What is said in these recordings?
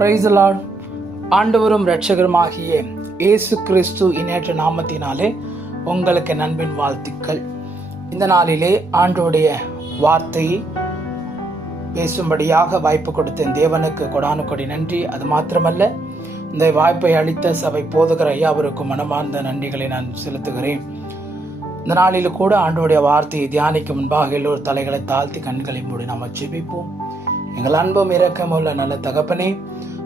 Praise the Lord. ஆண்டவரும் இரட்சகருமாகிய இயேசு கிறிஸ்து இணையற்ற நாமத்தினாலே உங்களுக்கு நண்பின் வாழ்த்துக்கள். இந்த நாளிலே ஆண்டவருடைய வார்த்தையை பேசும்படியாக வாய்ப்பு கொடுத்த தேவனுக்கு கொடானு கொடி நன்றி. அது மாத்திரமல்ல, இந்த வாய்ப்பை அளித்த சபை போதகர் ஐயா அவருக்கு மனமார்ந்த நன்றிகளை நான் செலுத்துகிறேன். இந்த நாளில் கூட ஆண்டவருடைய வார்த்தையை தியானிக்க முன்பாக எல்லோரு தலைகளை தாழ்த்தி கண்களை மூடி நாம் ஜெபிப்போம். எங்கள் அன்பும் இரக்கமுள்ள நல்ல தகப்பனே,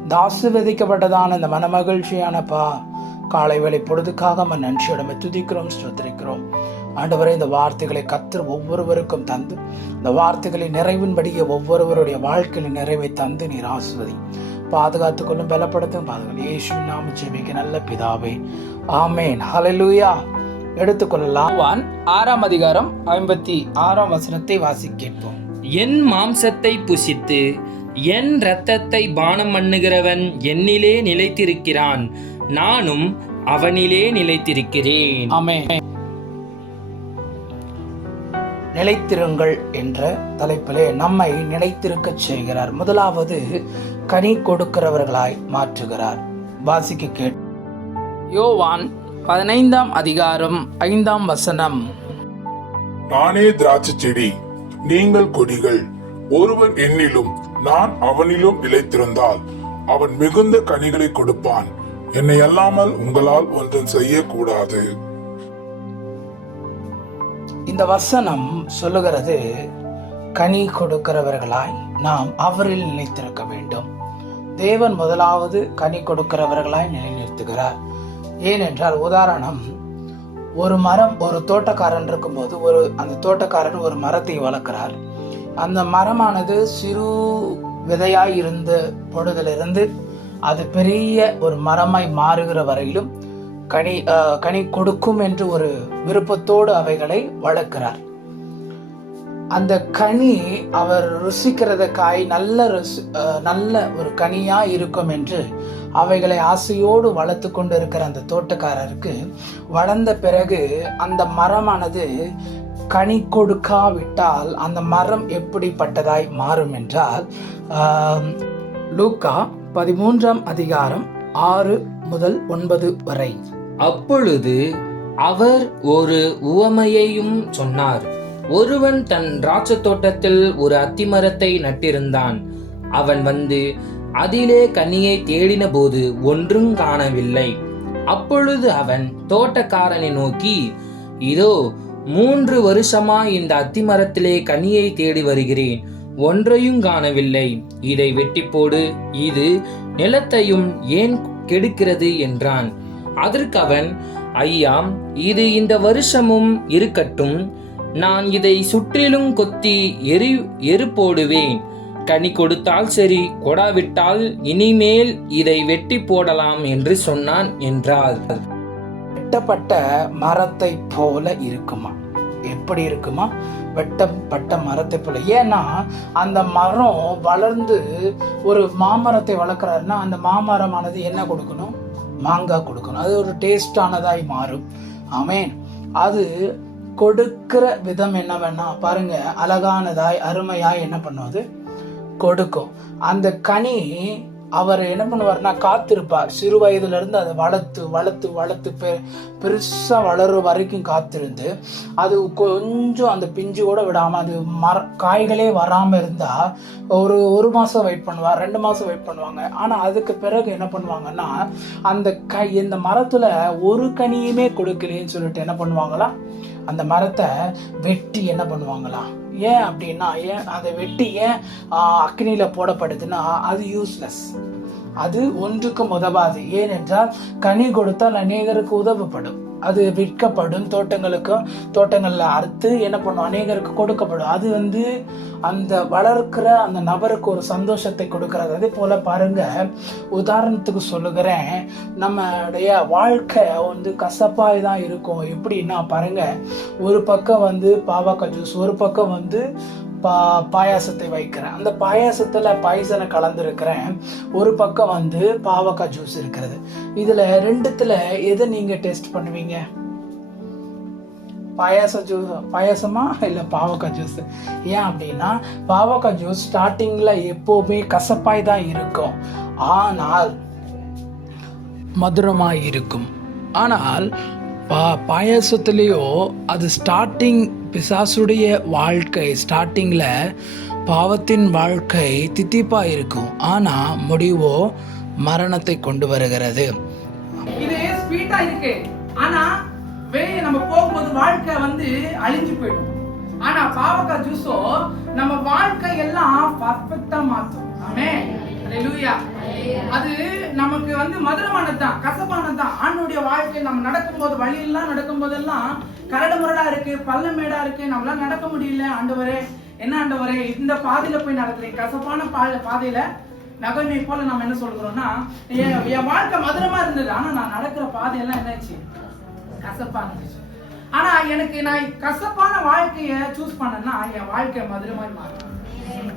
இந்த ஆசீர்வதிக்கப்பட்டதான இந்த மனமகிழ்ச்சியான காலை வேளை பொழுதுக்காக நன்றியோட துதிக்கிறோம், ஸ்தோத்திரிக்கிறோம். ஆண்டவரே, இந்த வார்த்தைகளை கர்த்தர் ஒவ்வொருவருக்கும் தந்து இந்த வார்த்தைகளை நிறைவின்படியே ஒவ்வொருவருடைய வாழ்க்கையில் நிறைவை தந்து நீர் ஆசீர்வதி பாதுகாத்துக்கொள்ளும், பலப்படுத்தும். இயேசுவின் நாமத்தில் ஜெபிக்க நல்ல பிதாவே, ஆமென். ஹல்லேலூயா. எடுத்துக்கொள்ளலாம். 6ஆம் அதிகாரம் 56ஆம் வசனத்தை வாசிக்க கேட்போம். என் மாம்சத்தை புசித்து என் இரத்தத்தை பானம் பண்ணுகிறவன் என்னிலே நிலைத்திருக்கிறான், நானும் அவனிலே நிலைத்திருக்கிறேன். ஆமென். நிலைத்திருங்கள் என்ற தலைப்பிலே நம்மை நிலைத்திருக்க செய்கிறார். முதலாவது கனி கொடுக்கிறவர்களாய் மாற்றுகிறார். வாசிக்க கேட். யோவான் 15ஆம் அதிகாரம் 5ஆம் வசனம். நானே திராட்சை செடி, நீங்கள் கொடிகள். ஒருவன் என்னிலும் நான் அவனிலும் நிலைத்திருந்தால் அவன் மிகுந்த கனிகளை கொடுப்பான். என்னை அல்லாமல் உங்களால் ஒன்றும் செய்யக்கூடாது. இந்த வசனம் சொல்லுகிறது, கனி கொடுக்கிறவர்களாய் நாம் அவரில் நிலைத்திருக்க வேண்டும். தேவன் முதலாவது கனி கொடுக்கிறவர்களாய் நிலைநிறுத்துகிறார். ஏனென்றால், உதாரணம், ஒரு மரம், ஒரு தோட்டக்காரன் இருக்கும்போது அந்த தோட்டக்காரன் ஒரு மரத்தை வளர்க்கிறார். அந்த மரமானது சிறு விதையாய் இருந்த பொழுதிலிருந்து அது பெரிய ஒரு மரமாய் மாறுகிற வரையிலும் கனி கொடுக்கும் என்று ஒரு விருப்பத்தோடு அவைகளை வளர்க்கிறார். அந்த கனி அவர் ருசிக்கிறத காய் நல்ல ஒரு கனியா இருக்கும் என்று அவைகளை ஆசையோடு வளர்த்து கொண்டு இருக்கிற அந்த தோட்டக்காரருக்கு வளர்ந்த பிறகு அந்த மரமானது கனி கொடுக்காவிட்டால் அந்த மரம் எப்படிப்பட்டதாய் மாறும் என்றால், லூக்கா 13ஆம் அதிகாரம் 6 முதல் 9 வரை. அப்பொழுது அவர் ஒரு உவமையையும் சொன்னார். ஒருவன் தன் திராட்சை தோட்டத்தில் ஒரு அத்திமரத்தை நட்டிருந்தான். அவன் வந்து அதிலே கனியை தேடின போது ஒன்றும் காணவில்லை. அப்பொழுது அவன் தோட்டக்காரனை நோக்கி, இதோ 3 வருஷமா இந்த அத்திமரத்திலே கனியை தேடி வருகிறேன், ஒன்றையும் காணவில்லை. இதை வெட்டி போடு, இது நிலத்தையும் ஏன் கெடுக்கிறது என்றான். அதற்கு அவன், ஐயா, இது இந்த வருஷமும் இருக்கட்டும், நான் இதை சுற்றிலும் கொத்தி எரு போடுவேன். கனி கொடுத்தால் சரி, கொடாவிட்டால் இனிமேல் இதை வெட்டி போடலாம் என்று சொன்னான் என்றார். வெட்டப்பட்ட மரத்தை போல இருக்குமா? எப்படி இருக்குமா? வெட்டப்பட்ட மரத்தை போல. ஏன்னா அந்த மரம் வளர்ந்து ஒரு மாமரத்தை வளர்க்கிறாருன்னா அந்த மாமரமானது என்ன கொடுக்கணும்? மாங்காய் கொடுக்கணும். அது ஒரு டேஸ்டானதாய் மாறும். ஆமென். அது கொடுக்கிற விதம் என்ன வேணா பாருங்க, அழகானதாய் அருமையாய் என்ன பண்ணுவது? கொடுக்கும். அந்த கனி அவர் என்ன பண்ணுவார்னா காத்திருப்பார். சிறு வயதுல இருந்து அதை வளர்த்து வளர்த்து வளர்த்து பெருசா வளர்ற வரைக்கும் காத்திருந்து அது அந்த பிஞ்சு கூட விடாம அது காய்களே வராம இருந்தா ஒரு மாசம் வெயிட் பண்ணுவார், 2 மாசம் வெயிட் பண்ணுவாங்க. ஆனா அதுக்கு பிறகு என்ன பண்ணுவாங்கன்னா, இந்த மரத்துல ஒரு கனியுமே கொடுக்கலன்னு சொல்லிட்டு என்ன பண்ணுவாங்களா, அந்த மரத்தை வெட்டி என்ன பண்ணுவாங்களா? ஏன் அப்படின்னா, அதை வெட்டி ஏன் அக்னியில போடப்படுதுன்னா அது யூஸ்லெஸ், அது ஒன்றுக்கும் உதவாது. ஏனென்றால் கனி கொடுத்தால் அநேகருக்கு உதவப்படும், அது விற்கப்படும், தோட்டங்கள்ல அறுத்து என்ன பண்ணும், அநேகருக்கு கொடுக்கப்படும். அது அந்த வளர்க்கிற அந்த நபருக்கு ஒரு சந்தோஷத்தை கொடுக்கிறது. அதே போல பாருங்க, உதாரணத்துக்கு சொல்லுகிறேன், நம்முடைய வாழ்க்கை கசப்பாய் தான் இருக்கும். எப்படின்னா பாருங்க, ஒரு பக்கம் பாவக்காய் ஜூஸ், ஒரு பக்கம் பாயாசத்தை வைக்கிறேன், அந்த பாயாசத்துல பாய்சனை கலந்துருக்கிறேன், ஒரு பக்கம் பாவக்காய் ஜூஸ் இருக்கிறது. இதுல ரெண்டுத்துல எதை நீங்க டெஸ்ட் பண்ணுவீங்க? பாயாசமா இல்லை பாவக்காய் ஜூஸ். ஏன் அப்படின்னா பாவக்காய் ஜூஸ் ஸ்டார்டிங்கில் எப்போவுமே கசப்பாய் தான் இருக்கும், ஆனால் மதுரமாக இருக்கும். ஆனால் பாயாசத்துலேயோ அது ஸ்டார்டிங் பிசாசுடைய வாழ்க்கை, ஸ்டார்டிங்கில் பாவத்தின் வாழ்க்கை தித்திப்பாக இருக்கும், ஆனால் முடிவோ மரணத்தை கொண்டு வருகிறது. இது ஸ்வீட்டா இருக்கு, ஆனா வெளியே நம்ம போகும்போது வாழ்க்கை அழிஞ்சு போயிடும். ஆனா பாவக்காய் ஜூஸோ நம்ம வாழ்க்கை எல்லாம் பர்ஃபெக்ட்டா மாத்தும். ஆமென், ஹalleluya. அது நமக்கு மதுரமானதுதான், கசப்பானதுதான். ஆண்டவருடைய வாழ்க்கையில் நம்ம நடக்கும்போது, வழியெல்லாம் நடக்கும் போதெல்லாம் கரடு முரடா இருக்கு, பள்ளமேடா இருக்கு, நம்மளால நடக்க முடியல. ஆண்டவரே, என்ன ஆண்டவரே, இந்த பாதையில போய் நடக்கிறேன், கசப்பான பாதையில நகமை போல நம்ம என்ன சொல்றோம்னா, என் வாழ்க்கை மதுரமா இருந்தது, ஆனா நான் நடக்கிற பாதையெல்லாம் என்னாச்சு, கசப்பா இருந்துச்சு. ஆனா நான் கசப்பான வாழ்க்கைய சூஸ் பண்ணேன்னா என் வாழ்க்கை மதுரமாய் மாறும்.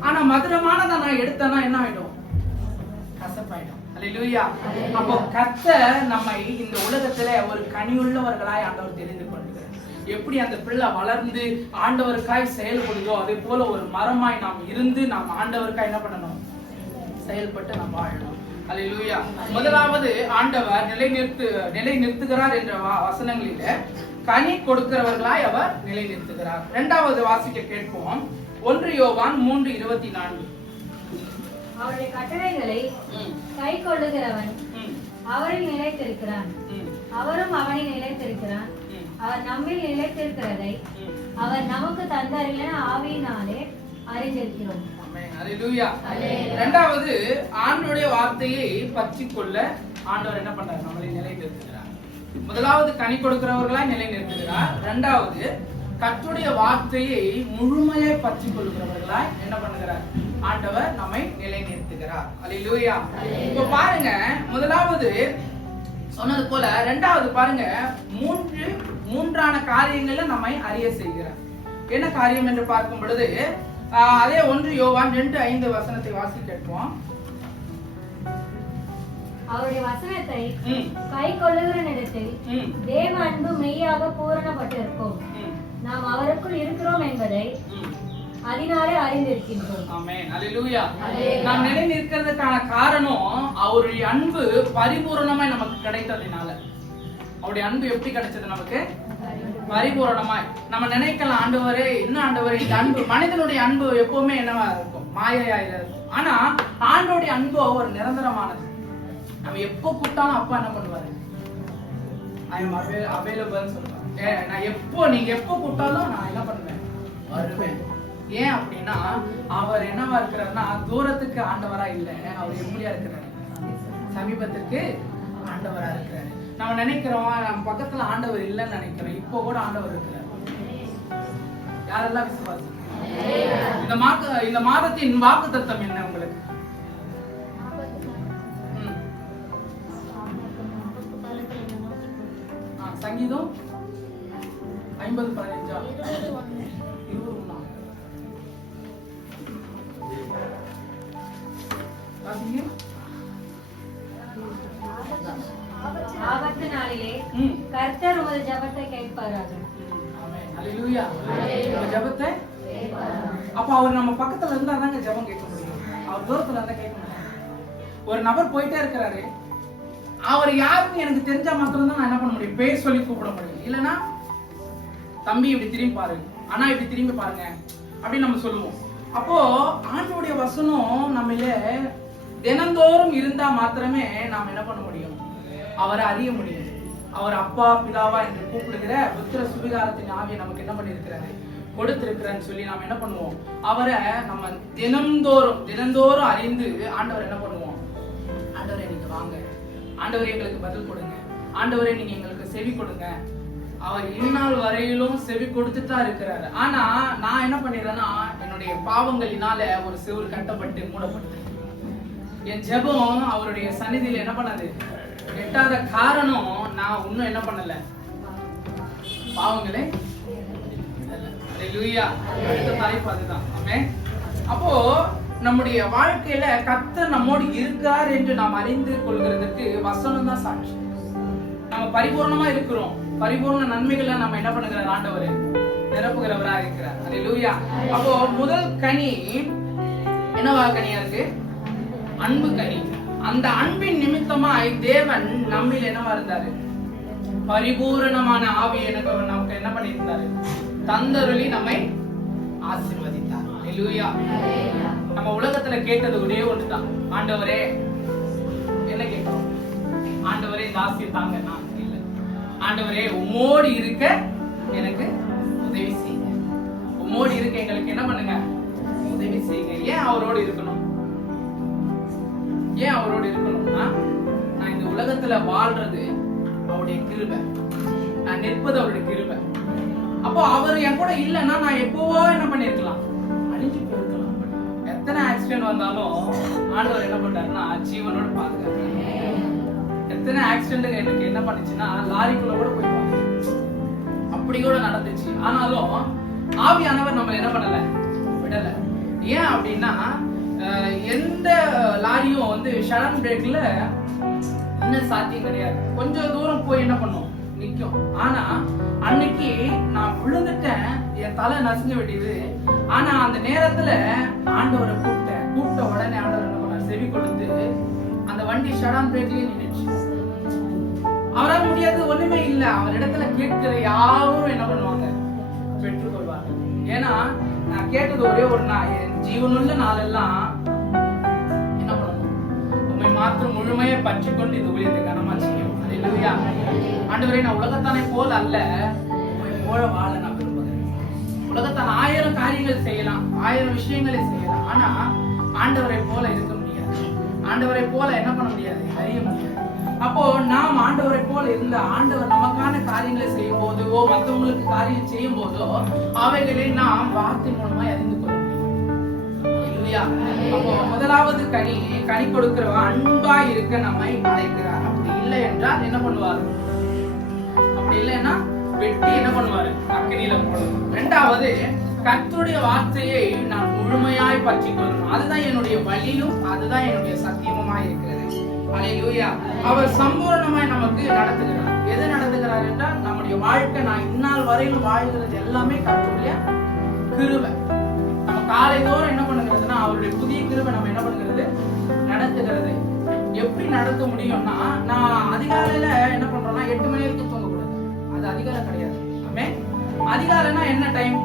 ஆனா மதுரமானதை நான் எடுத்தேன்னா என்ன ஆயிடும், கசப்பாயிடும். ஹalleluya. அப்போ கர்த்தர் நம்மை இந்த உலகத்துல ஒரு கனியுள்ளவர்களாய் ஆண்டவர் தெரிந்து கொள்கிறார். எப்படி அந்த பிள்ளை வளர்ந்து ஆண்டவருக்காய் செயல்படுதோ அதே போல ஒரு மரமாய் நாம் இருந்து நாம் ஆண்டவருக்காய் என்ன பண்ணணும், செயல்பட்டு நாம் வாழணும். ஹalleluya. முதலாவது ஆண்டவர் நிலை நிறுத்துகிறார் என்ற வசனங்களில கனி கொடுக்கிறவர்களாய் அவர் நிலை நிறுத்துகிறார். இரண்டாவது வாசிக்க கேட்போம். 1 யோவான் 3:24. அவருடைய கட்டளைகளை கை கொள்ளுகிறவன் அவரில் நிலைத்திருக்கிறான், அவரும் அவனில் நிலைத்திருக்கிறான். அவர் நம்மில் நிலைத்திருக்கிறதை அவர் நமக்கு தந்தறின ஆவியினாலே அறிந்திருக்கிறோம். இரண்டாவது ஆண்டவருடைய வார்த்தையை பற்றிக்கொள்ள ஆண்டவர் என்ன பண்றார், நம்மளை நிலைநிறுத்துகிறார். முதலாவது கனி கொடுக்கிறவர்களாய் நிலைநிறுத்துகிறார். இரண்டாவது கர்த்தருடைய வார்த்தையை முழுமையாய் பற்றி கொள்கிறவர்களாய் என்ன பண்ணுகிறார், ஆண்டவர் நம்மை நிலைநிறுத்துகிறார். அல்லேலூயா. இப்ப பாருங்க, முதலாவது சொன்னது போல இரண்டாவது பாருங்க, மூன்றான காரியங்களை நம்மை அறிய செய்கிறார். என்ன காரியம் என்று பார்க்கும் பொழுது அதே 1 யோவான் 2:5 வசனத்தை வாசி கேட்போம். அவருடைய வசனத்தை கை கொள்ளுகிறவனிடத்தில் தேவ அன்பு மெய்யாக பூரணப்பட்டிருக்கும், நாம் அவருக்குள் இருக்கிறோம் என்பதை அதனாலே அறிந்திருக்கின்றோம். ஆமென், அல்லேலூயா. நாம் நிலை நிற்கிறதுக்கான காரணம் அவருடைய அன்பு பரிபூரணமாய் நமக்கு கிடைத்ததினால. அவருடைய அன்பு எப்படி கிடைச்சது நமக்கு, பரிபூரணமாய். நம்ம நினைக்கலாம், ஆண்டவரே என்ன ஆண்டவரே, இந்த அன்பு மனிதனுடைய அன்பு எப்பவுமே என்னவா இருக்கும், மாயையா இருக்கும். ஆனா ஆண்டவருடைய அன்பு ஒரு நிரந்தரமானது. நம்ம எப்போ கூப்பிட்டாலும் அப்பா என்ன பண்ணுவாரு, ஐ அம் அவைலபிள் சொல்றாரு. நீங்க எப்போ கூப்பிட்டாலும் நான் என்ன பண்ணுவேன், வருவேன். ஏன் அப்படின்னா அவர் என்னவா இருக்கிறாருன்னா தூரத்துக்கு ஆண்டவரா இல்ல, அவர் எப்படியா இருக்கிறாரு, சமீபத்திற்கு ஆண்டவரா இருக்கிறாரு. நம்ம நினைக்கிறோம் நம்ம பக்கத்துல ஆண்டவர் இல்லைன்னு நினைக்கிறோம், இப்போ கூட ஆண்டவர் இருக்கிறார். யாரெல்லாம் விசுவாசி? இந்த மாதத்தின் வாக்கு தத்தம் என்ன உங்களுக்கு? சங்கீதம் 50:15 ஆபத்து நாளிலே கர்த்தர் உமது ஜெபத்தை கேட்பாராக. அல்லேலூயா. ஜெபத்தை அப்ப அவர் நம்ம பக்கத்துல இருந்தாதாங்க ஜெபம் கேட்க முடியும், அவர் தூரத்துல இருந்தா கேட்க முடியும். ஒரு நபர் போயிட்டே இருக்கிறாரு, அவர் யாருன்னு எனக்கு தெரிஞ்சா மாத்திரம் தான் நான் என்ன பண்ண முடியும், பேர் சொல்லி கூப்பிட முடியும். இல்லைன்னா தம்பி இப்படி திரும்பி பாரு, அண்ணா இப்படி திரும்பி பாருங்க அப்படின்னு நம்ம சொல்லுவோம். அப்போ ஆண்டவருடைய வசனம் நம்மள தினந்தோறும் இருந்தா மாத்திரமே நாம் என்ன பண்ண முடியும், அவரை அறிய முடியும். அவர் அப்பா பிதாவா என்று கூப்பிடுகிற புத்திர சுவிகாரத்தின் ஆவியை நமக்கு என்ன பண்ணிருக்கிறாரு, கொடுத்திருக்கிறேன்னு சொல்லி நாம் என்ன பண்ணுவோம், அவரை நம்ம தினந்தோறும் அறிந்து ஆண்டவர் என்ன பண்ணுவோம், ஆண்டவரை நீங்க வாங்க, ஆண்டவரே எங்களுக்கு பதில் கொடுங்க, ஆண்டவரே நீங்க எங்களுக்கு செவி கொடுங்க. அவர் இந்நாள் வரையிலும் செவி கொடுத்துட்டு தான் இருக்கிறாரு. ஆனா நான் என்ன பண்ணிடுறேன்னா என்னுடைய பாவங்களினால ஒரு செவுறு கட்டப்பட்டு மூடப்பட்டு என் ஜெபம் அவருடைய சந்நிதியில என்ன பண்ணது, எட்டாத காரணம் நான் இன்னும் என்ன பண்ணல, பாவங்களே. அல்லேலூயா. அடுத்த தலைப்பு அதுதான். ஆமென். அப்போ நம்முடைய வாழ்க்கையில கர்த்தர் நம்மோடு இருக்கார் என்று நாம் அறிந்து கொள்கிறதுக்கு வசனம் தான் சாட்சி. நம்ம பரிபூர்ணமா இருக்கிறோம், பரிபூர்ண நன்மைகளை நம்ம என்ன பண்ணுகிறார் ஆண்டவர் நிரப்புகிறவரா இருக்கிறார். அல்லேலூயா. அப்போ முதல் கனி என்னவா கனியா இருக்கு? அன்பு கனி. அந்த அன்பின் நிமித்தமாய் தேவன் நம்மில் என்னவா இருந்தாரு? பரிபூரணமான ஆவி நமக்கு என்ன பண்ணியிருந்தாரு? தந்தருளி நம்மை ஆசீர்வதித்தார். அல்லேலூயா. நம்ம உலகத்துல கேட்டது ஒரே ஒன்றுதான், ஆண்டவரே என்ன கேட்கிறோம்? ஆண்டவரே இந்த ஆசையை தாங்க. நான் இல்ல, ஆண்டவரே உம்மோடு இருக்க எனக்கு உதவி செய்யுங்க. உம்மோடு இருக்க எங்களுக்கு என்ன பண்ணுங்க? உதவி செய்யுங்க. ஏன் அவரோடு இருக்கணும்? ஏன் அவரோடு இருக்கணும்னா, நான் இந்த உலகத்துல வாழ்றது அவருடைய கிருபை, நான் நிற்பது அவருடைய கிருபை. அப்போ அவர் என் கூட இல்லைன்னா நான் எப்பவோ என்ன பண்ணிருக்கலாம்? அழிஞ்சு போயிருக்கலாம். எத்தனை ஆக்சிடென்ட் வந்தாலும் ஆண்டவர் என்ன பண்றாருன்னா ஜீவனோட பாதுகாக்கிறார். எத்தனை ஆக்சிடென்ட் எனக்கு என்ன பண்ணுச்சுன்னா லாரிக்குள்ள கூட போயிடுவாங்க, அப்படி கூட நடந்துச்சு. ஆனாலும் ஆவியானவர் நம்ம என்ன பண்ணல, விடல. ஏன் அப்படின்னா எந்த லாரியும் வந்து ஷடன் பிரேக்ல இன்னும் சாத்தியம் கிடையாது. கொஞ்சம் தூரம் போய் என்ன பண்ணும், நிக்கும். ஆனா அன்னைக்கு நான் விழுந்துட்டேன், என் தலை நசுங்க வேண்டியது. ஆனா அந்த நேரத்துல ஆண்டவரை கூப்பிட்ட உடனே ஆண்டவர் என்ன பண்ணார்? செவி கொடுத்து அந்த வண்டி ஷடன் பிரேக்லயே நின்னுச்சு. அவரால் முடியாது ஒண்ணுமே இல்ல. அவர் இடத்துல கேட்கிற யாரும் என்ன பண்ணுவாங்க? பெற்றுக்கொள்வாங்க. ஏன்னா நான் கேட்டது ஒரே ஒரு நாள், என் ஜீவனுள்ள நாளெல்லாம் என்ன பண்ணணும்? உண்மை மாத்திரம் முழுமையை பற்றி கொண்டு இந்த ஊழியத்தை கனமா செய்யும். அல்லேலூயா. ஆண்டவரே, நான் உலகத்தானே போல அல்ல, உண்மை போல வாழ நான் விரும்புகிறேன். உலகத்தான் 1000 காரியங்கள் செய்யலாம், 1000 விஷயங்களை செய்யலாம். ஆனா ஆண்டவரை போல இருக்க முடியாது. ஆண்டவரை போல என்ன பண்ண முடியாது? அறிய முடியாது. அப்போ நாம் ஆண்டவரை போல இருந்த ஆண்டவர் நமக்கான காரியங்களை செய்யும் போதோ மற்றவங்களுக்கு காரியம் செய்யும் போதோ அவைகளை நாம் வார்த்தை மூலமா அறிந்து கொள்ள முடியும். அப்போ முதலாவது கனி கொடுக்கிற அன்பா இருக்க நம்மை அழைக்கிறார். அப்படி இல்லை என்றால் என்ன பண்ணுவாரு? அப்படி இல்லைன்னா வெட்டி என்ன பண்ணுவாரு? அக்கினியில போடணும். இரண்டாவது, கர்த்தருடைய வார்த்தையை நான் முழுமையாய் பற்றி கொள்ளணும். அதுதான் என்னுடைய வழியும் அதுதான் என்னுடைய சத்தியமுமாய் இருக்கிறது. அல்லேலூயா. அவர் சம்பூர்ணமாய் நமக்கு நடத்துகிறார். எது நடத்துகிறார் என்றால் நம்முடைய வாழ்க்கை, நான் இந்நாள் வரையிலும் வாழ்கிறது எல்லாமே கர்த்தருடைய கிருபை. நம்ம காலை தோறும் என்ன பண்ணுகிறதுனா அவருடைய புதிய கிருபை நம்ம என்ன பண்ணுகிறது? நடத்துகிறது. எப்படி நடத்த முடியும்னா, நான் அதிகாலையில என்ன பண்றோம்னா 8 மணி வரைக்கும் தூங்கக்கூடாது. அது அதிகாலை கிடையாது. ஆமே. அதிகாலைனா என்ன டைம்?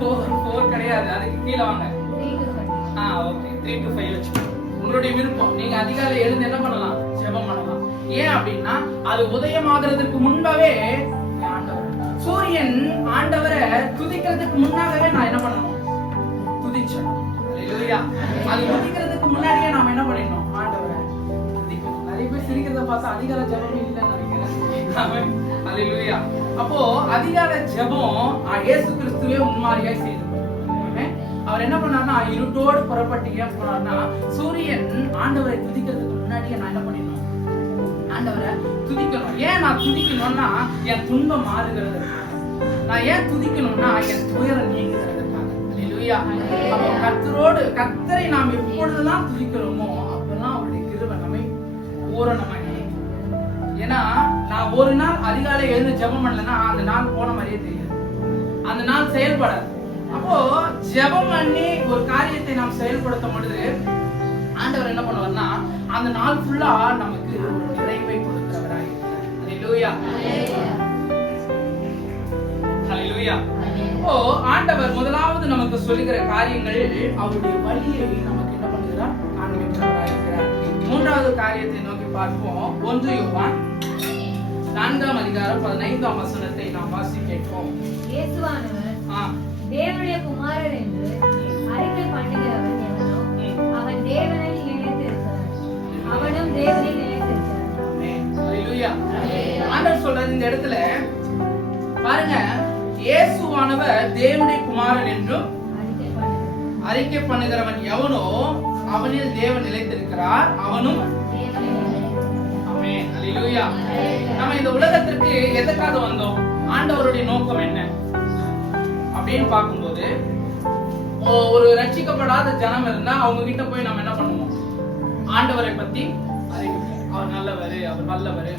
4 கிடையாது, அதுக்கு கீழே வாங்க. ஓகே, 3 to 5 வச்சுக்கோங்க. உங்களுடைய விருப்பம். நீங்க அதிகாலை எழுந்து என்ன பண்ணலாம்? ஜெபம் பண்ணலாம். ஏன் அப்படின்னா அது உதயமாகிறதுக்கு முன்பாவே ஆண்டவர், சூரியன் ஆண்டவரை துதிக்கிறதுக்கு முன்னாகவே நான் என்ன பண்ணணும்? துதிச்சேன். அல்லேலூயா. அது துதிக்கிறதுக்கு முன்னாடியே நாம என்ன பண்ணிடணும்? ஆண்டவரை துதிக்கணும். நிறைய பேர் சிரிக்கிறத பார்த்தா அதிகாலை ஜெபமே இல்லைன்னு நினைக்கிறேன். அல்லேலூயா. அப்போ அதிகாலை ஜெபம் இயேசு கிறிஸ்துவே முன்மாதிரியாய் செய்து அவர் என்ன பண்ணார்னா இருட்டோடு புறப்பட்டு ஏன் போனார்னா, சூரியன் ஆண்டவரை துதிக்கிறதுக்கு முன்னாடியே நான் என்ன பண்ணிடணும்? ஆண்டவரை துதிக்கணும். ஏன் நான் துதிக்கணும்னா என் துன்பம் மாறுகிறதுக்காக. நான் ஏன் துதிக்கணும்னா என் துயரம் நீங்குகிறதுக்காக. அல்லேலூயா. அப்போ கர்த்தரை நாம் எப்பொழுதுதான் துதிக்கிறோமோ அப்பெல்லாம் அவருடைய கிருபை நம்மை பூரணமாய் நினைக்கும். ஏன்னா நான் ஒரு நாள் அதிகாலை எழுந்து ஜெபம் பண்ணலன்னா அந்த நாள் போன மாதிரியே தெரியாது, அந்த நாள் செயல்படாது. அப்போ ஜெபம் பண்ணி ஒரு காரியத்தை நாம் செயல்படுத்தும் பொழுது ஆண்டவர் என்ன பண்ணுவார்னா அந்த நாள் ஃபுல்லா நமக்கு ஒரு நிறைவை கொடுக்கிறவராய் இருக்கிறார். அல்லேலூயா. அல்லேலூயா. அப்போ ஆண்டவர் முதலாவது நமக்கு சொல்லுகிற காரியங்கள் அவருடைய வழியை நமக்கு என்ன பண்ணுகிறார்? காண்பிக்கிறவராய் இருக்கிறார். மூன்றாவது காரியத்தை நோக்கி பார்ப்போம். 1 யோவான் 4ஆம் அதிகாரம் 15ஆம் வசனத்தை நாம் வாசி கேட்போம். இயேசுவானவர் தேவனுடைய குமாரர் என்று அறிக்கை பண்ணுகிறவன் எவனோ அவன் தேவனை நிலைத்திருக்கிறான், அவனும் தேவனை நிலைத்திருக்கிறான். அல்லேலூயா. ஆண்டவர் சொல்றது இந்த இடத்துல பாருங்க, இயேசுவானவர் தேவனுடைய குமாரன் என்றும் அறிக்கை பண்ணுகிறவன் எவனோ அவனில் தேவன் நிலைத்திருக்கிறார், அவனும். ஆமென். அல்லேலூயா. நம்ம இந்த உலகத்திற்கு எதற்காக வந்தோம்? ஆண்டவருடைய நோக்கம் என்ன அப்படின்னு பார்க்கும்போது, ஒரு ரட்சிக்கப்படாத ஜனம் இருந்தா அவங்க கிட்ட போய் நம்ம என்ன பண்ணுவோம்? ஆண்டவரை பத்தி அறிவிப்போம். அவர் நல்லவர், அவர் வல்லவர்,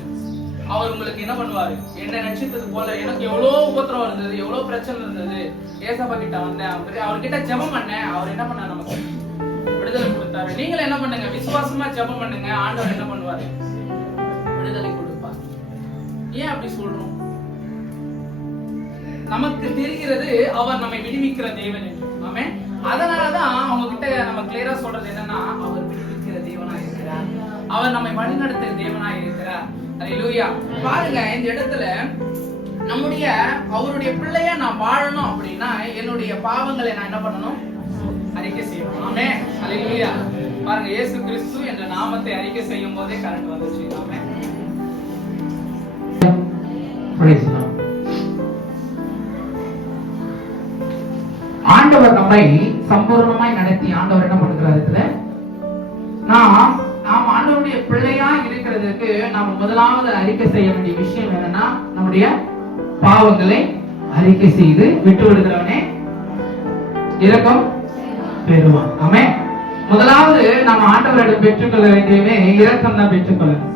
அவர் உங்களுக்கு என்ன பண்ணுவாரு, என்ன நினைச்சது போல. எனக்கு எவ்வளவு உபத்திரம் இருந்தது, எவ்வளவு பிரச்சனை இருந்தது, ஏசப்பா கிட்ட வந்தேன், அவர்கிட்ட ஜெபம் பண்ணேன், அவர் என்ன பண்ணாரு, நமக்கு விடுதலை கொடுத்தாரு. நீங்களும் என்ன பண்ணுங்க, விசுவாசமா ஜெபம் பண்ணுங்க, ஆண்டவர் என்ன பண்ணுவாரு, விடுதலை கொடுப்பார். ஏன் அப்படி சொல்றோம்? நமக்கு தெரிகிறது அவர் நம்மை விடுவிக்கிற தேவன் என்று. ஆமென். அதனாலதான் அவங்க கிட்ட நம்ம கிளியரா சொல்றது என்னன்னா, அவர் விடுவிக்கிற தேவனா இருக்கிறார், அவர் நம்மை வழிநடத்துகிற தேவனா இருக்கிறார். அல்லேலூயா. பாருங்க, இந்த இடத்துல நம்முடைய அவருடைய பிள்ளையா நான் வாழணும் அப்படின்னா என்னுடைய பாவங்களை நான் என்ன பண்ணணும், அறிக்கை செய்யணும். ஆமென். அல்லேலூயா. பாருங்க, இயேசு கிறிஸ்து என்ற நாமத்தை அறிக்கை செய்யும் போதே கரெக்ட் வந்துச்சு. ஆமென். ஆண்டவர் நம்மை சம்பூர்ணமாய் நடத்தி ஆண்டவர் என்ன பண்ணுகிறாரு, நாம் ஆண்டவருடைய பிள்ளையா இருக்கிறதுக்கு நாம முதலாவது அறிக்கை செய்ய வேண்டிய விஷயம் என்னன்னா, நம்முடைய பாவங்களை அறிக்கை செய்து விட்டு விடுகிறவனே இரக்கம் பெறுவான். ஆமென். முதலாவது நம்ம ஆண்டவரிடம் பெற்றுக்கொள்ள வேண்டியவே இரக்கம் தான் பெற்றுக்கொள்ளணும்.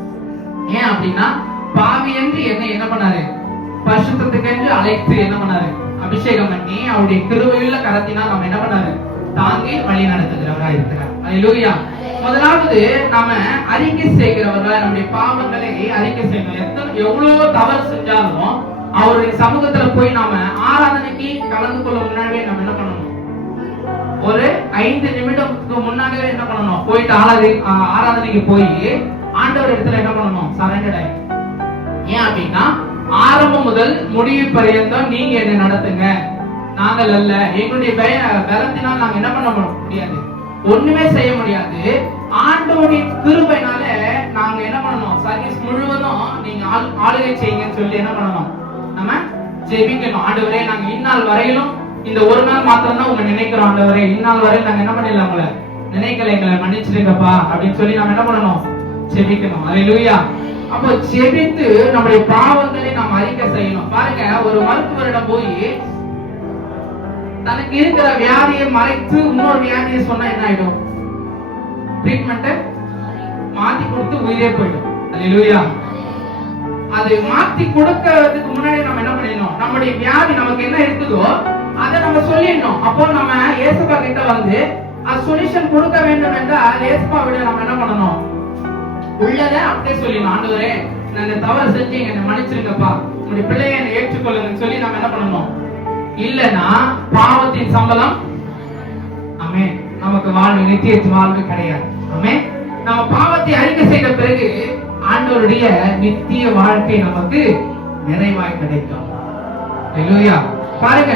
ஏன் அப்படின்னா, பாவி என்று என்ன பண்ணாரு, பரிசுத்தத்துக்கு என்று அழைத்து என்ன பண்ணாரு, அபிஷேகம் பண்ணி அவருடைய கிருபையுள்ள கரத்தினால் நம்ம என்ன பண்ணாரு, தாங்கி வழி நடத்துகிறவரா இருக்கிறார். அல்லேலூயா. முதலாவது நாம அறிக்கை செய்கிறவர்களா நம்முடைய பாவங்களை அறிக்கை செய்யணும். எவ்வளவு தவறு செஞ்சாலும் அவருடைய சமூகத்துல போய் நாம ஆராதனைக்கு கலந்து கொள்ள முன்னாடியே நம்ம என்ன பண்ணணும், ஒரு 5 நிமிடத்துக்கு முன்னாடியே என்ன பண்ணணும், போயிட்டு ஆராதனைக்கு போய் ஆண்டவர் இடத்துல என்ன பண்ணணும், சரண்டர் ஆகி. ஏன் அப்படின்னா, ஆரம்பம் முதல் முடிவு பரியந்தம் நீங்க என்ன நடத்துங்க, நாங்கள் அல்ல, எங்களுடைய பலத்தினால் நாங்க என்ன பண்ண முடியாது, ஒண்ணுமே செய்ய முடியாது. ஆண்டவருடைய கிருபையினால நாங்க என்ன பண்ணணும், சர்வீஸ் முழுவதும் நீங்க ஆளுகை செய்யுங்கன்னு சொல்லி என்ன பண்ணணும், நம்ம ஜெபிக்கணும். ஆண்டவரே, நாங்க இந்நாள் வரையிலும் இந்த ஒரு நாள் மாத்திரம் தான் உங்க நினைக்கிறோம். ஆண்டவரே, இந்நாள் வரையும் நாங்க என்ன பண்ணல, உங்களை நினைக்கல, எங்களை மன்னிச்சிருங்கப்பா அப்படின்னு சொல்லி நம்ம என்ன பண்ணணும், ஜெபிக்கணும். அல்லேலூயா. அப்போ ஜெபித்து நம்முடைய பாவங்களை நாம் அறிக்கை செய்யணும். பாருங்க, ஒரு மருத்துவரிடம் போய் தனக்கு இருக்கிற வியாதியை மறைத்து இன்னொரு வியாதியை சொன்னா என்ன ஆயிடும், ட்ரீட்மெண்ட் மாத்தி கொடுத்து உயிரே போயிடும். அல்லேலூயா. அதை மாத்தி கொடுக்கிறதுக்கு முன்னாடி நம்ம என்ன பண்ணிடணும், நம்முடைய வியாதி நமக்கு என்ன இருக்குதோ அதை நம்ம சொல்லிடணும். அப்போ நம்ம இயேசுப்பா கிட்ட வந்து அது சொல்யூஷன் கொடுக்க வேண்டும் என்றால் இயேசுப்பா விட நம்ம என்ன பண்ணணும், உள்ளத அப்படியே சொல்லிடணும். ஆண்டவரே, நான் இந்த தவறு செஞ்சீங்க, என்னை மன்னிச்சிருங்கப்பா, உங்களுடைய பிள்ளையை என்னை ஏற்றுக்கொள்ளுங்கன்னு சொல்லி நம்ம என்ன பண்ணணும். இல்லனா பாவத்தின் சம்பளம், ஆமென், நமக்கு வாழ்வு, நித்திய வாழ்வு கிடையாது. ஆமென். நம்ம பாவத்தை அறிக்கை செய்த பிறகு ஆண்டவருடைய நித்திய வாழ்க்கை நமக்கு நிறைவாய் கிடைக்கும். அல்லேலூயா. பாருங்க,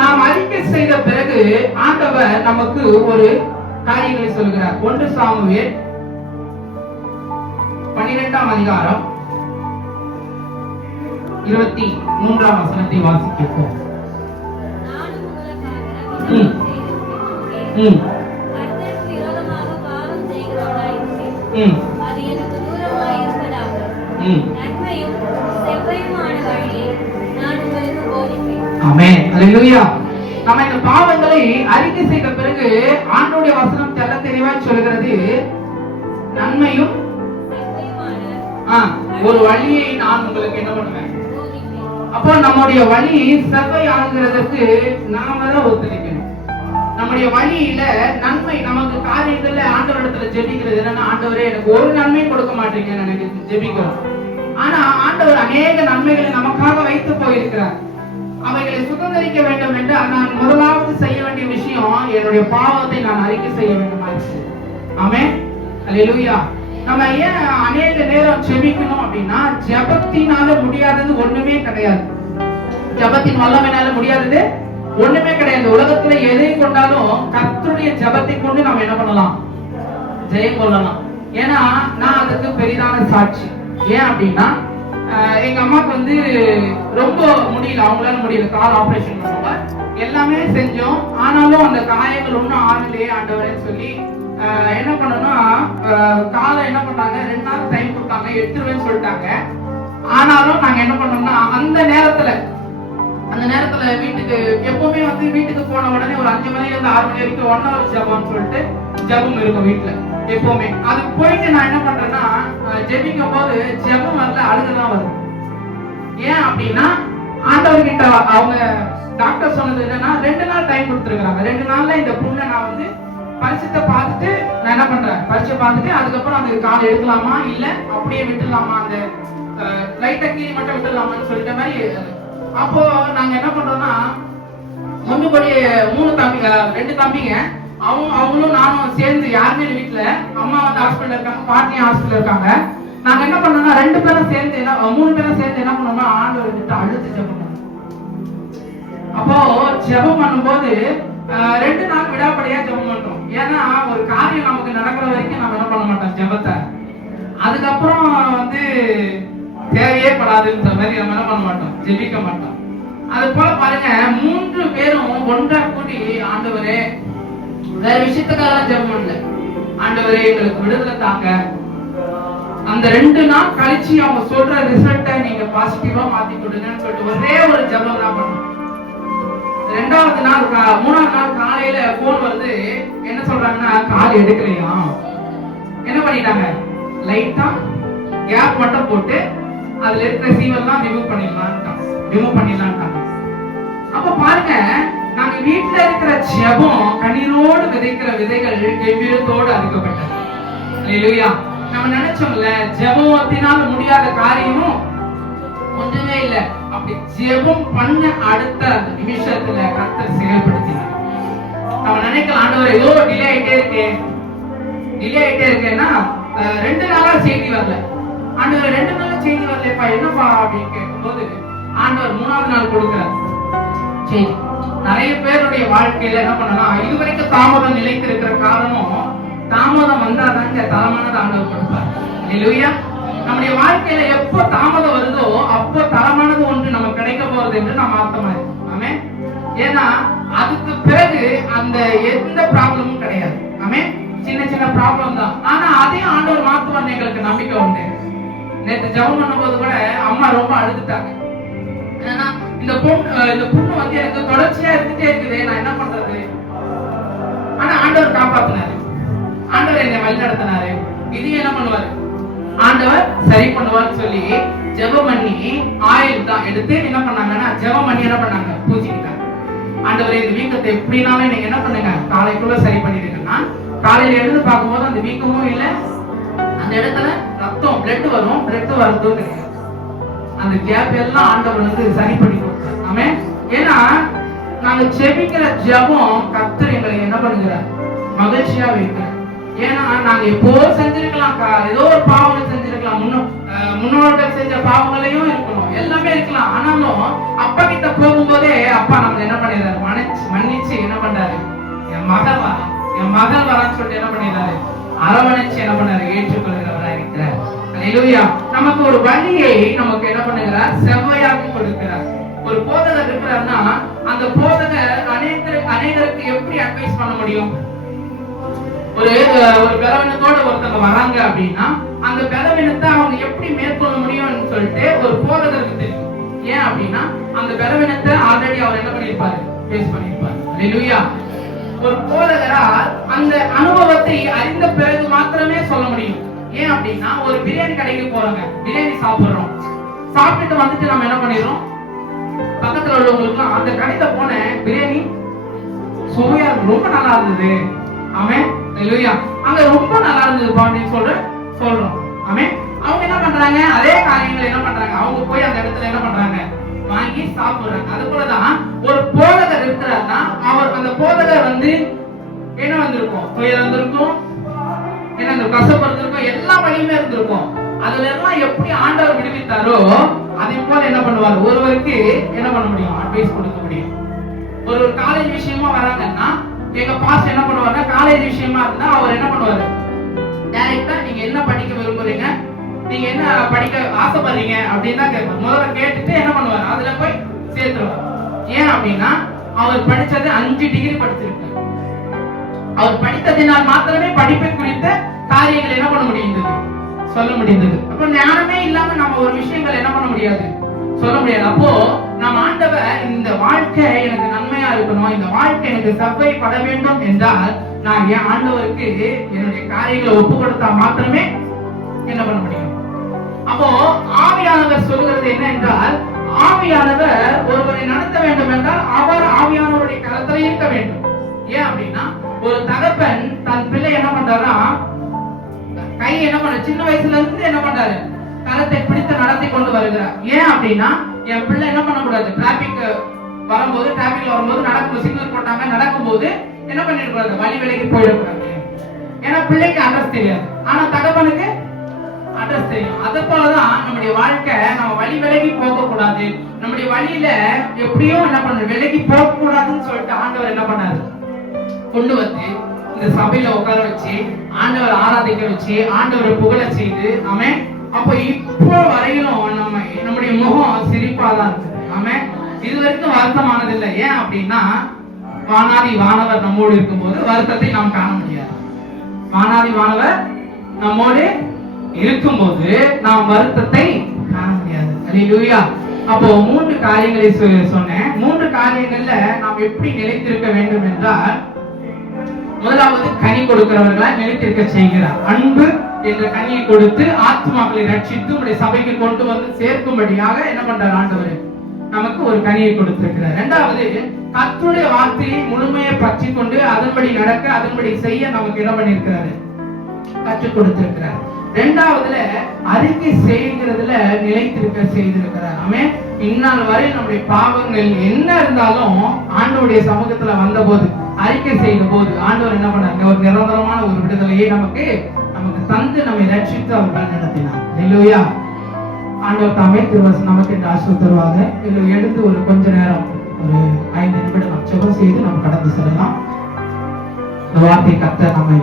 நாம் அறிக்கை செய்த பிறகு ஆண்டவர் நமக்கு ஒரு காரியங்களை சொல்கிறார். 1 சாமுவேல் 12ஆம் அதிகாரம் 23ஆம் வசனத்தை வாசிப்போம். ஆமென். அல்லேலூயா. நம்ம இந்த பாவங்களை அறிக்கை செய்த பிறகு ஆண்டவருடைய வசனம் தெள்ள தெளிவாய் சொல்கிறது, நன்மையும் ஒரு வழியை நான் உங்களுக்கு என்ன பண்ணுவேன். அப்போ நம்முடைய வழி செவ்வை ஆகுறதுக்கு நாம தான் ஒத்துழைக்கணும். நம்முடைய வழியில நன்மை நமக்கு காரியங்கள்ல ஆண்டவரிடத்துல ஜெபிக்கிறது என்னன்னா, ஆண்டவரே, எனக்கு ஒரு நன்மை கொடுக்க மாட்டீங்கன்னு எனக்கு ஜெபிக்கிறோம். ஆனா ஆண்டவர் அநேக நன்மைகளை நமக்காக வைத்து போயிருக்கிறார். அவைகளை சுதந்திரிக்க வேண்டும் என்று நான் முதலாவது செய்ய வேண்டிய விஷயம், என்னுடைய பாவத்தை நான் அறிக்கை செய்ய வேண்டுமா இருக்கு. ஆமென். அல்லேலூயா. நம்ம ஏன் அநேக நேரம் ஜெபிக்கணும் அப்படின்னா, ஜெபத்தினால முடியாதது ஒண்ணுமே கிடையாது. ஜெபத்தின் வல்லமையினால முடியாதது ஒண்ணுமே கிடையாது. உலகத்துல எதை கொண்டாலும் கர்த்தருடைய ஜெபத்தை கொண்டு நம்ம என்ன பண்ணலாம், ஜெயம் கொள்ளலாம். ஏன்னா நான் அதுக்கு பெரிதான சாட்சி. ஏன் அப்படின்னா, எங்க அம்மாக்கு வந்து ரொம்ப முடியல, அவங்களால முடியல, கால் ஆபரேஷன் பண்ணுவாங்க, எல்லாமே செஞ்சோம். ஆனாலும் அந்த காயங்கள் ஒன்றும் ஆறலையே ஆண்டவரேன்னு சொல்லி என்ன பண்ணோம்னா, காலை என்ன பண்ணாங்க, 2 நாள் டைம் கொடுத்தாங்க, எடுத்துருவேன்னு சொல்லிட்டாங்க. ஆனாலும் நாங்க என்ன பண்ணோம்னா, அந்த நேரத்துல வீட்டுக்கு எப்பவுமே வந்து வீட்டுக்கு போன உடனே ஒரு 5 மணில இருந்து 6 மணி வரைக்கும் 1 hour ஜபம்னு சொல்லிட்டு ஜபம் இருக்கும் வீட்டுல. எப்பவுமே அது போயிட்டு நான் என்ன பண்றேன்னா ஜெபிக்கும் போது ஜெபம் வரல, அழுகதான் வருது. ஏன் அப்படின்னா ஆண்டவர்கிட்ட அவங்க டாக்டர் சொன்னது என்னன்னா 2 நாள் டைம் கொடுத்துருக்காங்க. 2 நாள்ல இந்த புண்ணை நான் வந்து பரிசத்தை பார்த்துட்டு நான் என்ன பண்றேன், பரிசை பார்த்துட்டு அதுக்கப்புறம் அந்த கால் எடுக்கலாமா இல்ல அப்படியே விட்டுலாமா, அந்த லைட்டா கீழே மட்டும் விட்டுலாமான்னு சொல்லிட்ட மாதிரி. அப்போ நாங்க என்ன பண்றோம்னா முன்னுபடி 2 தம்பிங்க அவங்களும் நானும் சேர்ந்து, யாருமே வீட்டுல அம்மா வந்து ஹாஸ்பிட்டல் இருக்காங்க, பாட்டியும் ஹாஸ்பிட்டல் இருக்காங்க. நாங்க என்ன பண்ணோம்னா 2 பேரும் சேர்ந்து 3 பேரும் சேர்ந்து என்ன பண்ணோம்னா ஆண்டவர் கிட்ட அழுது ஜெபம் பண்ணோம். அப்போ ஜெபம் பண்ணும்போது 2 நாள் விடாப்படியா ஜெபம் பண்றோம். ஏன்னா ஒரு காரியம் நமக்கு நடக்கிற வரைக்கும் நம்ம என்ன பண்ண மாட்டோம் ஜெபத்தை. அதுக்கப்புறம் வந்து தேவையே படாதுன்ற மாதிரி நம்ம என்ன பண்ண மாட்டோம், ஜெபிக்க மாட்டோம். அது போல பாருங்க 3 பேரும் ஒன்றா கூடி ஆண்டவரே, வேற விஷயத்துக்காக ஜெபம் பண்ணல, ஆண்டவரே எங்களுக்கு விடுதலை தாங்க. அந்த 2 நாள் கழிச்சு அவங்க சொல்ற ரிசல்ட்டை நீங்க பாசிட்டிவா மாத்தி கொடுங்கன்னு சொல்லிட்டு ஒரே ஒரு ஜெபம் தான் பண்ணோம். 2வது நாள் 3வது நாள் காலையில போன் வந்து என்ன சொல்றாங்கன்னா கால் எடுக்கலையா. என்ன பண்ணிட்டாங்க, லைட்டா கேப் மட்டும் போட்டு அதுல இருக்கிற சீவெல்லாம் ரிமூவ் பண்ணிடலாம்ட்டாங்க. அப்ப பாருங்க, நாங்க வீட்டுல இருக்கிற ஜெபம் கண்ணீரோடு விதைக்கிற விதைகள் கெம்பீரத்தோடு அறுக்கப்பட்டது. அல்லேலூயா. நம்ம நினைச்சோம்ல ஜெபத்தினால முடியாத காரியமும் ஒன்றுமே இல்ல. அப்படி ஜெபம் பண்ண அடுத்த அந்த நிமிஷத்துல கர்த்தர் செயல்படுத்தினார். நம்ம நினைக்கலாம் ஆண்டவரே ஏதோ டிலே ஆயிட்டே இருக்கேன்னா 2 நாளா செய்தி வரல, ஆண்டவர் 2 நாளா செய்தி வரலப்பா என்னப்பா அப்படின்னு கேட்கும்போது ஆண்டவர் 3வது நாள் கொடுக்கிறார் செய்தி. நிறைய பேருடைய வாழ்க்கையில என்ன பண்ணனா இதுவரைக்கும் தாமதம் நிலைத்து இருக்கிற காரணம், தாமதம் வந்தாதாங்க தரமானது ஆண்டவர் கொடுப்பார். அல்லேலூயா. நம்முடைய வாழ்க்கையில எப்போ தாமதம் வருதோ அப்போ தரமானது ஒன்று நமக்கு கிடைக்க போறது என்று நாம் அர்த்தமா இருக்கும். ஆமென். ஏன்னா அதுக்கு பிறகு அந்த எந்த ப்ராப்ளமும் கிடையாது. ஆமென். சின்ன சின்ன ப்ராப்ளம் தான், ஆனா அதையும் ஆண்டவர் மாத்துவார், எங்களுக்கு நம்பிக்கை உண்டு. நேற்று ஜெபம் பண்ணும்போது கூட அம்மா ரொம்ப அழுதுட்டாங்க. ஏன்னா இந்த புண்ணு வந்து எனக்கு தொடர்ச்சியா இருந்துட்டே இருக்குது, நான் என்ன பண்றது. ஆனா ஆண்டவர் காப்பாத்தினாரு, ஆண்டவர் என்னை வழி நடத்தினாரு. இதையும் என்ன பண்ணுவாரு, ஆண்டவர் சரி பண்ணுவார்னு சொல்லி ஜெபம் பண்ணி ஆயில் தான் எடுத்து என்ன பண்ணாங்கன்னா ஜெபம் பண்ணி என்ன பண்ணாங்க, பூஜிக்கிட்டாங்க. ஆண்டவரே இந்த வீக்கத்தை எப்படினாலும் நீங்க என்ன பண்ணுங்க காலைக்குள்ள சரி பண்ணிடுங்கன்னா, காலையில எழுந்து பார்க்கும்போது அந்த வீக்கமும் இல்லை, அந்த இடத்துல ரத்தம் பிளட் வரும், பிளட் வரதும் கிடையாது. அந்த கேப் எல்லாம் ஆண்டவர் வந்து சரி பண்ணி கொடுத்தார். ஆமென். ஏன்னா நாங்க ஜெபிக்கிற ஜெபம் கர்த்தர் எங்களை என்ன பண்ணுகிறார், மகிழ்ச்சியா வைக்கிறார். ஏன்னா நாங்க எப்போ செஞ்சிருக்கலாம், ஏதோ ஒரு பாவங்கள் செஞ்சிருக்கலாம், முன்னோர்கள் செஞ்ச பாவங்களையும் இருக்கணும், எல்லாமே இருக்கலாம். ஆனாலும் அப்பா கிட்ட போகும்போதே அப்பா நம்ம என்ன பண்ணிடுறாரு, மன்னிச்சு என்ன பண்றாரு, என் மகள் வரான்னு சொல்லிட்டு என்ன பண்ணிடுறாரு, அரவணைச்சு என்ன பண்ணாரு, ஏற்றுக்கொள்கிறவரா இருக்கிறார். அல்லேலூயா. நமக்கு ஒரு வழியை நமக்கு என்ன பண்ணுகிறார், செவ்வையாக்கி கொடுக்கிறார். ஒரு போதகர் இருக்கிறார்னா அந்த போதகர் அநேகருக்கு எப்படி அட்வைஸ் பண்ண முடியும். ஒரு பலவீனத்தோட ஒருத்தவங்க வராங்க அப்படின்னா அந்த பலவீனத்தை அவங்க எப்படி மேற்கொள்ள முடியும்னு சொல்லிட்டு ஒரு போதகருக்கு தெரியும். ஏன் அப்படின்னா அந்த பலவீனத்தை ஆல்ரெடி அவர் என்ன பண்ணிருப்பாரு, ஃபேஸ் பண்ணிருப்பாரு. அல்லேலூயா. ஒரு போதகரால் அந்த அனுபவத்தை அறிந்த பிறகு மாத்திரமே சொல்ல முடியும். ஏன் அப்படின்னா ஒரு பிரியாணி கடைக்கு போறாங்க, பிரியாணி சாப்பிடுறோம், சாப்பிட்டு வந்துட்டு நம்ம என்ன பண்ணிடுறோம், பக்கத்துல உள்ளவங்களுக்கு அந்த கடையில போன பிரியாணி சுவையா ரொம்ப நல்லா இருந்தது, ஆமென். அல்லேலூயா. அங்க ரொம்ப நல்லா இருந்தது அப்படின்னு சொல்றோம். ஆமென். அவங்க என்ன பண்றாங்க, அதே காரியங்களை என்ன பண்றாங்க, அவங்க போய் அந்த இடத்துல என்ன பண்றாங்க, வாங்கி சாப்பிடுறாங்க. அது போலதான் ஒரு போதகர் இருக்கிறார்னா அவர் அந்த போதகர் வந்து என்ன வந்திருக்கும், துயர் வந்திருக்கும், என்ன அந்த கசப்பு இருந்திருக்கும், எல்லா வழியுமே இருந்திருக்கும். அதுல எல்லாம் எப்படி ஆண்டவர் விடுவித்தாரோ அதே போல என்ன பண்ணுவார், ஒருவருக்கு என்ன பண்ண முடியும், அட்வைஸ் கொடுக்க முடியும். ஒரு காலேஜ் விஷயமா வராங்கன்னா எங்க பாஸ் என்ன பண்ணுவாருன்னா, காலேஜ் விஷயமா இருந்தா அவர் என்ன பண்ணுவாரு, டைரக்டா நீங்க என்ன படிக்க விரும்புறீங்க, நீங்க என்ன படிக்க ஆசைப்படுறீங்க அப்படின்னு தான் கேட்பார். முதல்ல கேட்டுட்டு என்ன பண்ணுவார், அதுல போய் சேர்த்துருவார். ஏன் அப்படின்னா அவர் படிச்சது 5 டிகிரி படிச்சிருக்காரு. அவர் படித்ததினால் மாத்திரமே படிப்பை குறித்த காரியங்கள் என்ன பண்ண முடிந்தது, சொல்ல முடிந்தது. அப்ப ஞானமே இல்லாம நம்ம ஒரு விஷயங்கள் என்ன பண்ண முடியாது, சொல்ல முடியாது. அப்போ நம் ஆண்டவர் இந்த வாழ்க்கை எனக்கு நன்மையா இருக்கணும், இந்த வாழ்க்கை எனக்கு செவ்வாய்ப்பட வேண்டும் என்றால் நான் என் ஆண்டவருக்கு என்னுடைய காரியங்களை ஒப்பு கொடுத்தா மாத்திரமே என்ன பண்ண முடியும். அப்போ ஆவியானவர் சொல்கிறது என்ன என்றால், ஆவியானவர் ஒருவரை நடத்த வேண்டும் என்றால் அவர் ஆவியானவருடைய கரத்தில் இருக்க வேண்டும். ஏன் அப்படின்னா, ஒரு தகப்பன் தன் பிள்ளை என்ன பண்றாரா, கை என்ன பண்ண சின்ன வயசுல இருந்து என்ன பண்றாரு, கரத்தை பிடித்து நடத்தி கொண்டு வருகிறார். ஏன் அப்படின்னா, என் பிள்ளை என்ன பண்ணக்கூடாது, டிராபிக்ல வரும்போது நடக்கும், சிக்னல் போட்டாங்க நடக்கும்போது என்ன பண்ணிடக்கூடாது, வழி விலகி போயிடக்கூடாது. ஏன்னா பிள்ளைக்கு அட்ரஸ் தெரியாது, ஆனா தகப்பனுக்கு அட்ரஸ் தெரியும். அதே போலதான் நம்முடைய வாழ்க்கை, நம்ம வழி விலகி போக கூடாது. நம்முடைய வழியில எப்படியோ என்ன பண்ண விலகி போக கூடாதுன்னு சொல்லிட்டு ஆண்டவர் என்ன பண்ணாரு, கொண்டு வந்து இந்த சபையில உட்கார வச்சு ஆண்டவர் ஆராதிக்க வச்சு ஆண்டவரை புகழ செய்து ஆமென். அப்போ இப்போ வரையிலும் நம்முடைய முகம் சிரிப்பாதான் இருக்குது. ஆமென். இது வரைக்கும் வருத்தமானது இல்லை. ஏன் அப்படின்னா, வானாதி வானவர் நம்மோடு இருக்கும்போது வருத்தத்தை நாம் காண முடியாது. வானாதி வானவர் நம்மோடு இருக்கும்போது நாம் வருத்தத்தை காண முடியாது. அல்லேலூயா. அப்போ 3 காரியங்களை சொன்னேன். 3 காரியங்கள்ல நாம் எப்படி நிலைத்திருக்க வேண்டும் என்றால், முதலாவது கனி கொடுக்கிறவர்களா நிலைத்திருக்க செய்கிறார். அன்பு என்ற கனியை கொடுத்து ஆத்மாக்களை ரட்சித்து உடைய சபைக்கு கொண்டு வந்து சேர்க்கும்படியாக என்ன பண்றார் ஆண்டவர், நமக்கு ஒரு கனியை கொடுத்திருக்கிறார். இரண்டாவது, கர்த்தருடைய வார்த்தையை முழுமையை பற்றி கொண்டு அதன்படி நடக்க அதன்படி செய்ய நமக்கு என்ன பண்ணிருக்கிறாரு, கற்றுக் கொடுத்திருக்கிறார். இரண்டாவதுல அறிக்கை செய்கிறதுல நிலைத்திருக்க செய்திருக்கிறார். ஆமென். இந்நாள் வரை நம்முடைய பாவங்கள் என்ன இருந்தாலும் ஆண்டவருடைய சமூகத்துல வந்த போது அறிக்கை செய்த போது ஆண்டவர் என்ன பண்ணாங்க, ஒரு நிரந்தரமான ஒரு விடுதலையை நமக்கு தந்து நம்மை ரட்சித்து அவர் நடத்தினார். அல்லேலூயா. ஆண்டவர் தாமே திருவசனம் நமக்கு என்று ஆசீர்வாதம் தருவாங்க. இதில் எடுத்து ஒரு கொஞ்ச நேரம் ஒரு 5 நிமிடம் நாம் ஜெபம் செய்து நாம் கடந்து செல்லலாம். இந்த வார்த்தை கர்த்தர் நம்மை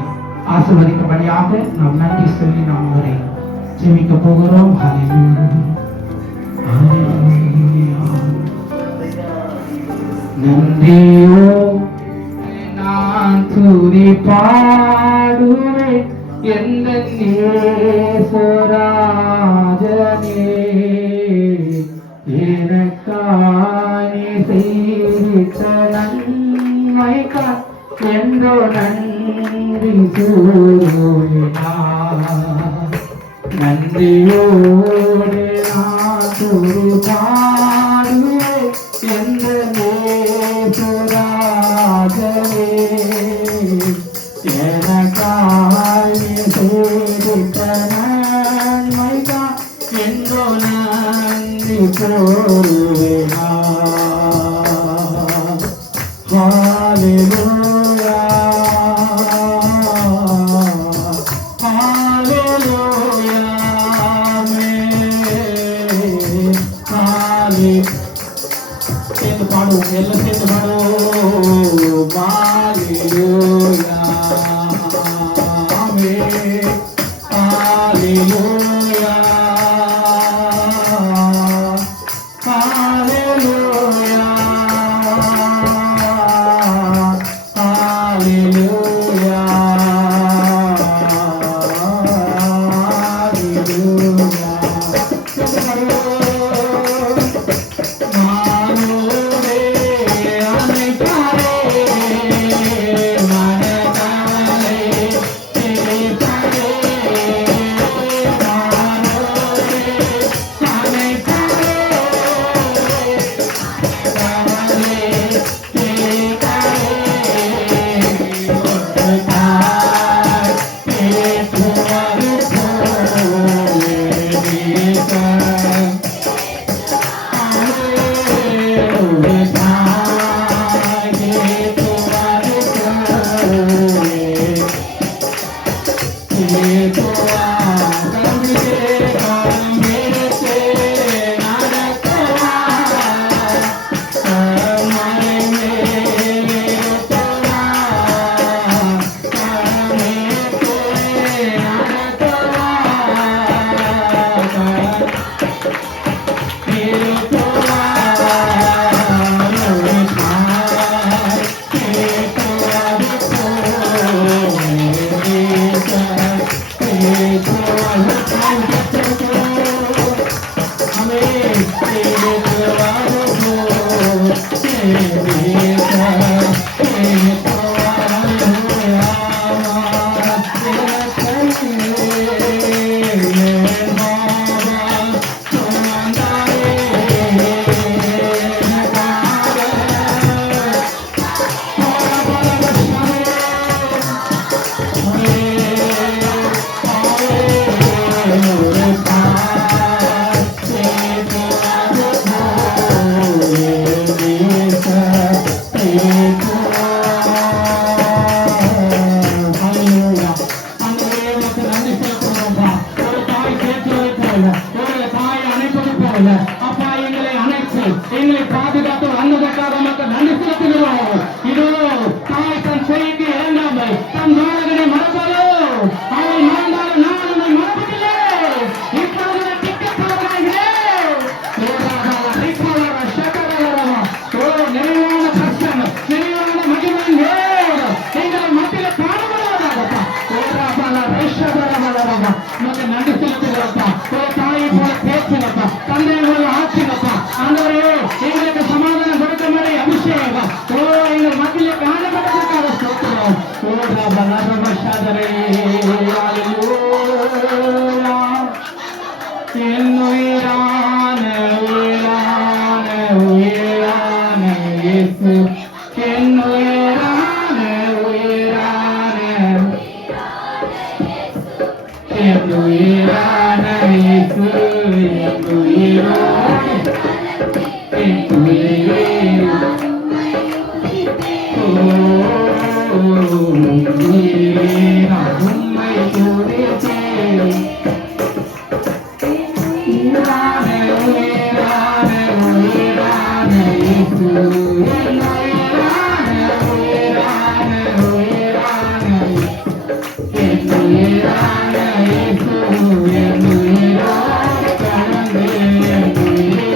ஆசீர்வதிக்கும்படியாக நாம் நன்றி சொல்லி நாம் அவரை ஜெபிக்க போகிறோம். ஹல்லேலூயா. நன்றியோ நான் துதி பாடுவேன் எந்த நேசராஜனே, எனக்கானே செய்த நன்மைக்காய் என்றோ நன்றி கூறுவேன். நன்றியோடு நான் துதி பாடுவேன் எந்த நேசராஜனே, எனக்காய் செய்த நன்மைக்காய் என்றோ நன்றி கூறுவேன். ஹல்லேலூயா. ஹல்லேலூயா. ஆமென். சேர்ந்து பாடுவோம், எல்லாம் சேர்ந்து பாடுவோம். ஹல்லேலூயா. ஆமென். ஹல்லேலூயா. ஹல்லேலூயா. ஹல்லேலூயா. ஹல்லேலூயா. என் உயிரான உயிரான உயிரான இயேசு என் உயிரான உயிரான என் உயிரான இயேசு என் உயிரான என் உயிரே நான் உம்மை துதித்தேன். உயிரான உயிரான உயிரான இயேசு என் உயிரான உயிரான உயிரான என் உயிரான இயேசு என் உயிரோடு கலந்து என் உயிரே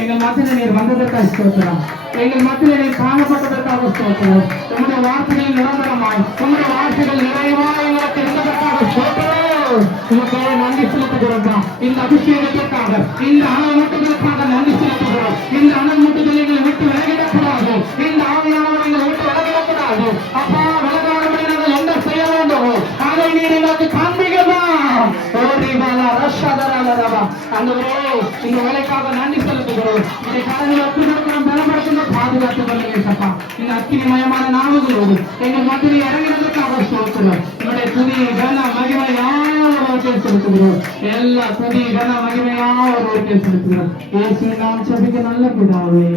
எங்கள் மத்தியில் நீர் வந்ததற்காக ஸ்தோத்திரம். எங்கள் மத்தியில் நீர் காணப்பட்டதற்காக ஸ்தோத்திரம். உங்களுடைய வார்த்தைகள் நிரந்தரமாய் உங்களுடைய வார்த்தைகள் நிறைவாய் எங்களுக்கு இருந்ததற்காக ஸ்தோத்திரம். உமக்கு நன்றி செலுத்துகிறோம். இந்த அபிஷேகத்திற்காக இந்த அனல்மூட்டுதலுக்காக நன்றி செலுத்துகிறோம். இந்த அனல்மூட்டுதல் எங்களை விட்டு விலகிடக்கூடாது. இந்த ஆவியானவர் எங்களை விட்டு விலகிடக்கூடாது. அப்பா விலகாதபடி நாங்கள் என்ன செய்ய வேண்டும் அதை நீர் எங்களுக்கு காண்பிக்கதான். அந்தவரே இந்த வேலைக்காக நன்றி செலுத்துகிறோம். இதை காலத்தில் பலப்படுத்தும் பாதுகாத்து கொள்ளுங்கப்பா. இந்த அக்கினிமயமான நாமங்களோடு எங்கள் மத்தியில் இறங்கினதற்காக சொல்லுகிறோம். என்னுடைய துதி கன மகிமையான ஒருவருக்கே செலுத்துகிறோம். எல்லா துதி கன மகிமையான ஒருவருக்கே செலுத்துகிறோம். இயேசு நாம் செபிக்க நல்ல பிதாவே.